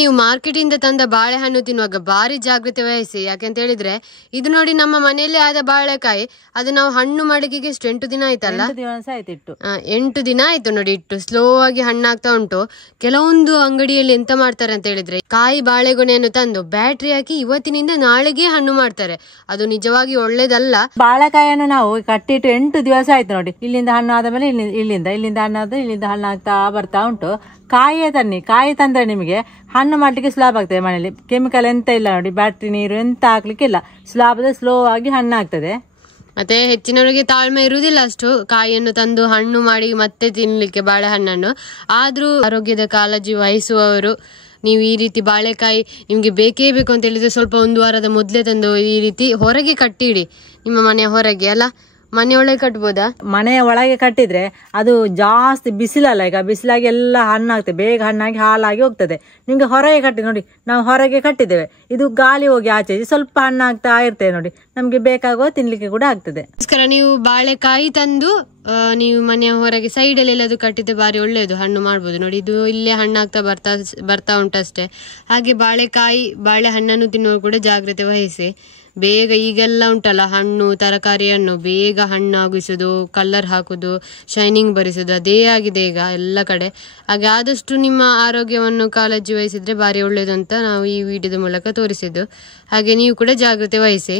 ನೀವು ಮಾರ್ಕೆಟ್ ಇಂದ ತಂದ ಬಾಳೆಹಣ್ಣು ತಿನ್ನುವಾಗ ಬಾರಿ ಜಾಗ್ರತೆ ವಹಿಸಿ. ಯಾಕೆಂತ ಹೇಳಿದ್ರೆ ಇದು ನೋಡಿ ನಮ್ಮ ಮನೆಯಲ್ಲೇ ಆದ ಬಾಳೆಕಾಯಿ, ಅದು ನಾವು ಹಣ್ಣು ಮಾಡಿಗೆ ಎಷ್ಟು 8 ದಿನ ಆಯ್ತಲ್ಲ, 8 ದಿನ ಆಯ್ತು ನೋಡಿ ಇಟ್ಟು ಸ್ಲೋ ಆಗಿ ಹಣ್ಣಾಗ್ತಾ ಉಂಟು. ಕೆಲವೊಂದು ಅಂಗಡಿಯಲ್ಲಿ ಎಂತ ಮಾಡ್ತಾರೆ ಅಂತ ಹೇಳಿದ್ರೆ ಕಾಯಿ ಬಾಳೆಗೊನೆಯನ್ನು ತಂದು ಬ್ಯಾಟ್ರಿ ಹಾಕಿ ಇವತ್ತಿನಿಂದ ನಾಳೆಗೆ ಹಣ್ಣು ಮಾಡ್ತಾರೆ. ಅದು ನಿಜವಾಗಿ ಒಳ್ಳೇದಲ್ಲ. ಬಾಳೆಕಾಯಿಯನ್ನು ನಾವು ಕಟ್ಟಿಟ್ಟು 8 ದಿವಸ ಆಯ್ತು ನೋಡಿ. ಇಲ್ಲಿಂದ ಹಣ್ಣು ಆದ ಮೇಲೆ ಇಲ್ಲಿಂದ ಹಣ್ಣಾದ ಇಲ್ಲಿಂದ ಹಣ್ಣು ಆಗ್ತಾ ಬರ್ತಾ ಉಂಟು. ಕಾಯಿ ತಂದ್ರೆ ನಿಮಗೆ ಹಣ್ಣು ಮಾಡ್ಲಿಕ್ಕೆ ಸ್ಲಾಬ್ ಆಗ್ತದೆ. ಮನೇಲಿ ಕೆಮಿಕಲ್ ಎಂತ ಇಲ್ಲ ನೋಡಿ, ಬ್ಯಾಟ್ರಿ ನೀರು ಎಂತ ಹಾಕ್ಲಿಕ್ಕೆ ಇಲ್ಲ. ಸ್ಲಾಬ್ ಸ್ಲೋ ಆಗಿ ಹಣ್ಣು ಆಗ್ತದೆ. ಮತ್ತೆ ಹೆಚ್ಚಿನವರಿಗೆ ತಾಳ್ಮೆ ಇರುವುದಿಲ್ಲ ಅಷ್ಟು ಕಾಯಿಯನ್ನು ತಂದು ಹಣ್ಣು ಮಾಡಿ ಮತ್ತೆ ತಿನ್ಲಿಕ್ಕೆ ಬಾಳೆಹಣ್ಣನ್ನು. ಆದ್ರೂ ಆರೋಗ್ಯದ ಕಾಳಜಿ ವಹಿಸುವವರು ನೀವು ಈ ರೀತಿ ಬಾಳೆಕಾಯಿ ನಿಮ್ಗೆ ಬೇಕೇ ಬೇಕು ಅಂತ ಹೇಳಿದ್ರೆ ಸ್ವಲ್ಪ 1 ವಾರದ ಮೊದಲೇ ತಂದು ಈ ರೀತಿ ಹೊರಗೆ ಕಟ್ಟಿಡಿ. ನಿಮ್ಮ ಮನೆಯ ಹೊರಗೆ ಅಲ್ಲ, ಮನೆಯೊಳಗೆ ಕಟ್ಬೋದಾ? ಮನೆಯ ಒಳಗೆ ಕಟ್ಟಿದ್ರೆ ಅದು ಜಾಸ್ತಿ ಬಿಸಿಲಲ್ಲ, ಈಗ ಬಿಸಿಲಾಗಿ ಎಲ್ಲ ಹಣ್ಣಾಗ್ತದೆ, ಬೇಗ ಹಣ್ಣಾಗಿ ಹಾಲಾಗಿ ಹೋಗ್ತದೆ. ನಿಮ್ಗೆ ಹೊರಗೆ ಕಟ್ಟಿ ನೋಡಿ, ನಾವು ಹೊರಗೆ ಕಟ್ಟಿದ್ದೇವೆ, ಇದು ಗಾಳಿ ಹೋಗಿ ಆಚೆ ಸ್ವಲ್ಪ ಹಣ್ಣಾಗ್ತಾ ಇರ್ತೇವೆ ನೋಡಿ, ನಮ್ಗೆ ಬೇಕಾಗೋ ತಿನ್ಲಿಕ್ಕೆ ಕೂಡ ಆಗ್ತದೆ. ನೀವು ಬಾಳೆಕಾಯಿ ತಂದು ನೀವು ಮನೆಯ ಹೊರಗೆ ಸೈಡಲ್ಲಿ ಎಲ್ಲದು ಕಟ್ಟಿದ್ರೆ ಬಾರಿ ಒಳ್ಳೇದು, ಹಣ್ಣು ಮಾಡ್ಬೋದು ನೋಡಿ. ಇದು ಇಲ್ಲೇ ಹಣ್ಣಾಗ್ತಾ ಬರ್ತಾ ಉಂಟಷ್ಟೇ. ಹಾಗೆ ಬಾಳೆಹಣ್ಣನ್ನು ತಿನ್ನುವ ಕೂಡ ಜಾಗ್ರತೆ ವಹಿಸಿ. ಬೇಗ ಈಗೆಲ್ಲ ಉಂಟಲ್ಲ ಹಣ್ಣು ತರಕಾರಿಯನ್ನು ಬೇಗ ಹಣ್ಣಾಗಿಸೋದು, ಕಲರ್ ಹಾಕುದು, ಶೈನಿಂಗ್ ಬರಿಸೋದು, ಅದೇ ಆಗಿದೆ ಈಗ ಎಲ್ಲ ಕಡೆ. ಹಾಗೆ ಆದಷ್ಟು ನಿಮ್ಮ ಆರೋಗ್ಯವನ್ನು ಕಾಳಜಿ ವಹಿಸಿದ್ರೆ ಬಾರಿ ಒಳ್ಳೇದು ಅಂತ ನಾವು ಈ ವಿಡಿಯೋದ ಮೂಲಕ ತೋರಿಸಿದ್ದು. ಹಾಗೆ ನೀವು ಕೂಡ ಜಾಗ್ರತೆ ವಹಿಸಿ.